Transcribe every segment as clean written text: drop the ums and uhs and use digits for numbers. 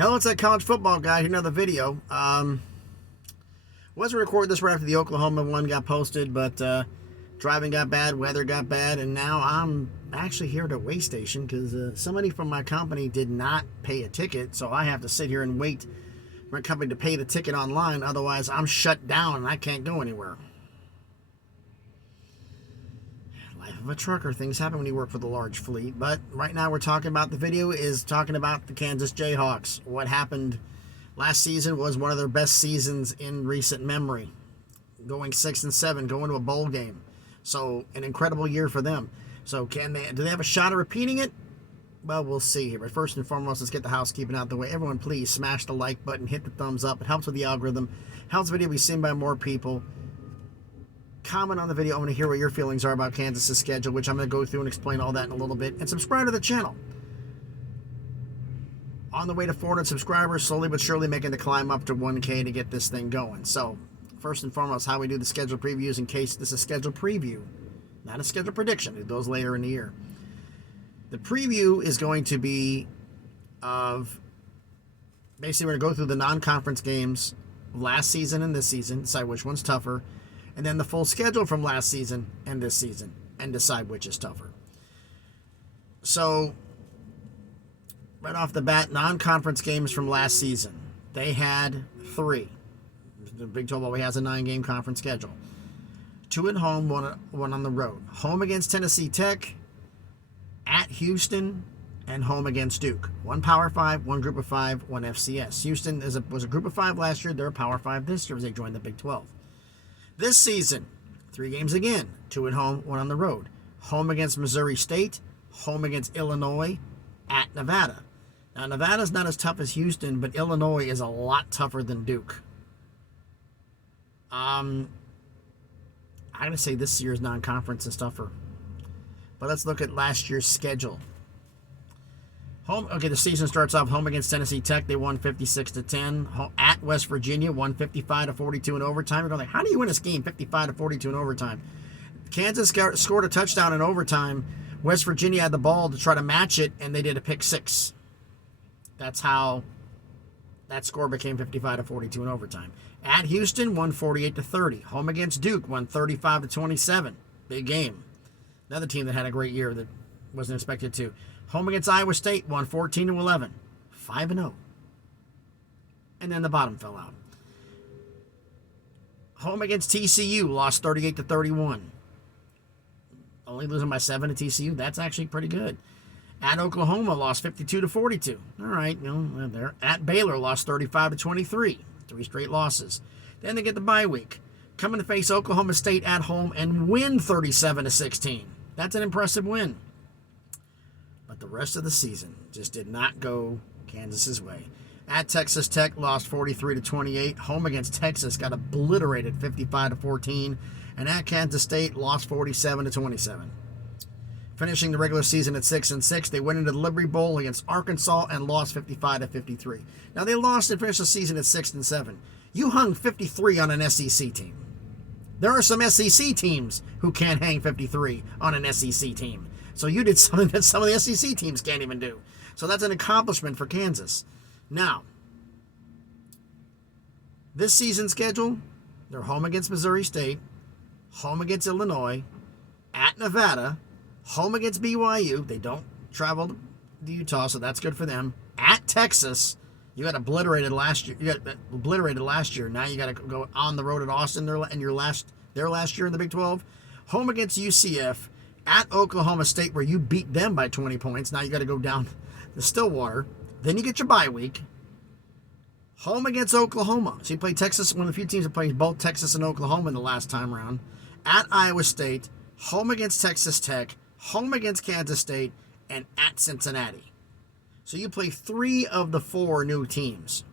Hello, it's that college football guy. Another video. Was record this right after the Oklahoma one got posted, but driving got bad, weather got bad, and now I'm actually here at a weigh station because somebody from my company did not pay a ticket, so I have to sit here and wait for my company to pay the ticket online. Otherwise, I'm shut down and I can't go anywhere. Life of a trucker. Things happen when you work for the large fleet. But right now we're talking about, the video is talking about the Kansas Jayhawks. What happened last season was one of their best seasons in recent memory. Going 6-7, going to a bowl game. So an incredible year for them. So do they have a shot at repeating it? Well, we'll see here. But first and foremost, let's get the housekeeping out of the way. Everyone, please smash the like button, hit the thumbs up. It helps with the algorithm, helps the video be seen by more people. Comment on the video. I want to hear what your feelings are about Kansas's schedule, which I'm going to go through and explain all that in a little bit. And subscribe to the channel. On the way to 400 subscribers, slowly but surely making the climb up to 1K to get this thing going. So, first and foremost, how we do the schedule previews, in case this is a schedule preview, not a schedule prediction. It goes later in the year. The preview is going to be of, basically we're going to go through the non-conference games of last season and this season, decide which one's tougher, and then the full schedule from last season and this season, and decide which is tougher. So, right off the bat, non-conference games from last season. They had 3. The Big 12 always has a 9-game conference schedule. 2 at home, 1 on the road. Home against Tennessee Tech, at Houston, and home against Duke. 1 Power 5, 1 Group of 5, 1 FCS. Houston was a Group of 5 last year. They're a Power 5 this year as they joined the Big 12. This season, 3 games again. 2 at home, 1 on the road. Home against Missouri State, home against Illinois, at Nevada. Now, Nevada's not as tough as Houston, but Illinois is a lot tougher than Duke. I'm going to say this year's non-conference is tougher. But let's look at last year's schedule. The season starts off home against Tennessee Tech. They won 56-10. At West Virginia, won 55-42 in overtime. You're going, how do you win a game 55-42 in overtime? Kansas scored a touchdown in overtime. West Virginia had the ball to try to match it, and they did a pick 6. That's how that score became 55-42 in overtime. At Houston, won 48-30. Home against Duke, won 35-27. Big game. Another team that had a great year that wasn't expected to. Home against Iowa State, won 14-11. 5-0. And then the bottom fell out. Home against TCU, lost 38-31. Only losing by 7 to TCU. That's actually pretty good. At Oklahoma, lost 52-42. All right, they're at Baylor, lost 35-23. 3 straight losses. Then they get the bye week. Coming to face Oklahoma State at home and win 37-16. That's an impressive win. But the rest of the season just did not go Kansas's way. At Texas Tech, lost 43-28. Home against Texas, got obliterated 55-14. And at Kansas State, lost 47-27. Finishing the regular season at 6-6, they went into the Liberty Bowl against Arkansas and lost 55-53. Now they lost and finished the season at 6-7. You hung 53 on an SEC team. There are some SEC teams who can't hang 53 on an SEC team. So you did something that some of the SEC teams can't even do. So that's an accomplishment for Kansas. Now, this season's schedule, they're home against Missouri State, home against Illinois, at Nevada, home against BYU. They don't travel to Utah, so that's good for them. At Texas, you got obliterated last year. Now you got to go on the road at Austin their last year in the Big 12. Home against UCF. At Oklahoma State, where you beat them by 20 points. Now you got to go down to Stillwater. Then you get your bye week. Home against Oklahoma. So you play Texas, one of the few teams that plays both Texas and Oklahoma in the last time around. At Iowa State. Home against Texas Tech. Home against Kansas State. And at Cincinnati. So you play 3 of the 4 new teams.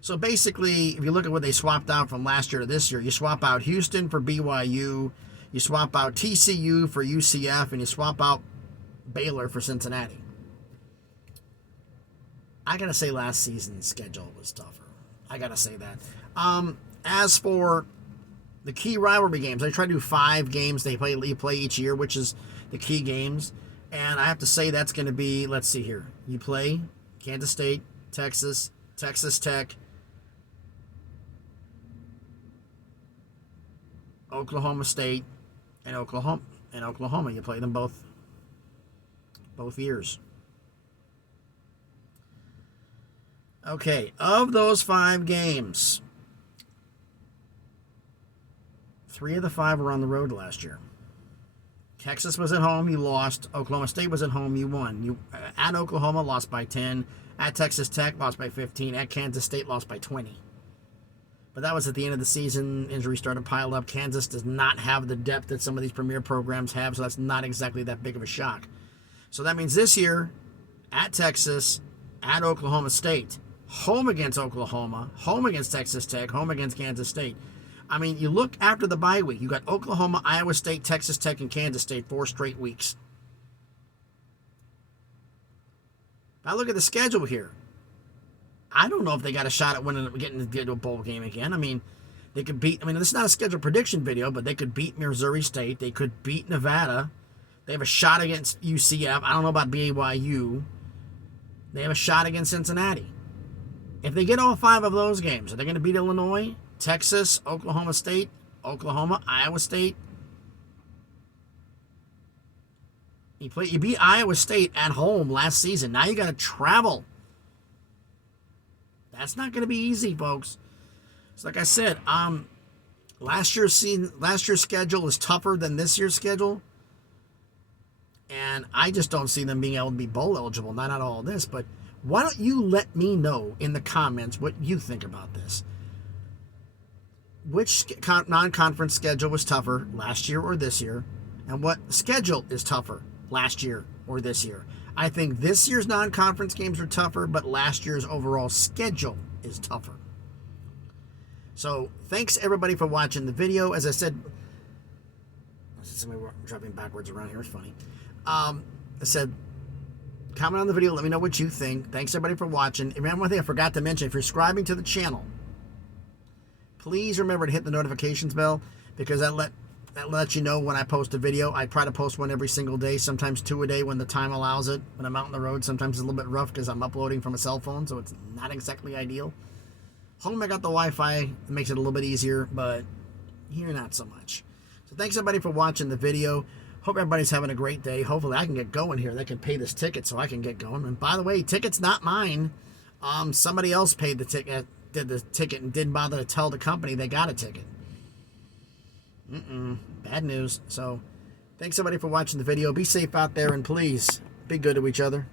So basically, if you look at what they swapped out from last year to this year, you swap out Houston for BYU. You swap out TCU for UCF, and you swap out Baylor for Cincinnati. I got to say last season's schedule was tougher. I got to say that. As for the key rivalry games, I try to do 5 games they play each year, which is the key games. And I have to say that's going to be, let's see here. You play Kansas State Texas, Texas Tech, Oklahoma State, and Oklahoma. You play them both years. Okay, of those 5 games, 3 of the 5 were on the road last year. Texas was at home, you lost. Oklahoma State was at home, you won. You at Oklahoma, lost by 10. At Texas Tech, lost by 15. At Kansas State, lost by 20. But that was at the end of the season. Injuries started to pile up. Kansas does not have the depth that some of these premier programs have, so that's not exactly that big of a shock. So that means this year, at Texas, at Oklahoma State, home against Oklahoma, home against Texas Tech, home against Kansas State. I mean, you look after the bye week, you got Oklahoma, Iowa State, Texas Tech, and Kansas State 4 straight weeks. Now look at the schedule here. I don't know if they got a shot at getting to a bowl game again. I mean, they could beat, this is not a schedule prediction video, but they could beat Missouri State. They could beat Nevada. They have a shot against UCF. I don't know about BYU. They have a shot against Cincinnati. If they get all 5 of those games, are they going to beat Illinois, Texas, Oklahoma State, Oklahoma, Iowa State? You beat Iowa State at home last season. Now you got to travel. That's not going to be easy, folks. So like I said, last year's schedule is tougher than this year's schedule. And I just don't see them being able to be bowl eligible. Not at all this, but why don't you let me know in the comments what you think about this? Which non-conference schedule was tougher last year or this year? And what schedule is tougher last year or this year? I think this year's non-conference games are tougher, but last year's overall schedule is tougher. So thanks everybody for watching the video. As I said, somebody dropping backwards around here is funny. I said, comment on the video. Let me know what you think. Thanks everybody for watching. Remember one thing I forgot to mention. If you're subscribing to the channel, please remember to hit the notifications bell, because that lets you know when I post a video. I try to post one every single day, sometimes 2 a day when the time allows it. When I'm out on the road, sometimes it's a little bit rough because I'm uploading from a cell phone, so it's not exactly ideal. Home, I got the Wi-Fi. It makes it a little bit easier, but here, not so much. So thanks everybody for watching the video. Hope everybody's having a great day. Hopefully I can get going here. They can pay this ticket so I can get going. And by the way, ticket's not mine. Somebody else paid the ticket, did the ticket, and didn't bother to tell the company they got a ticket. Bad news. So thanks everybody for watching the video. Be safe out there, and please be good to each other.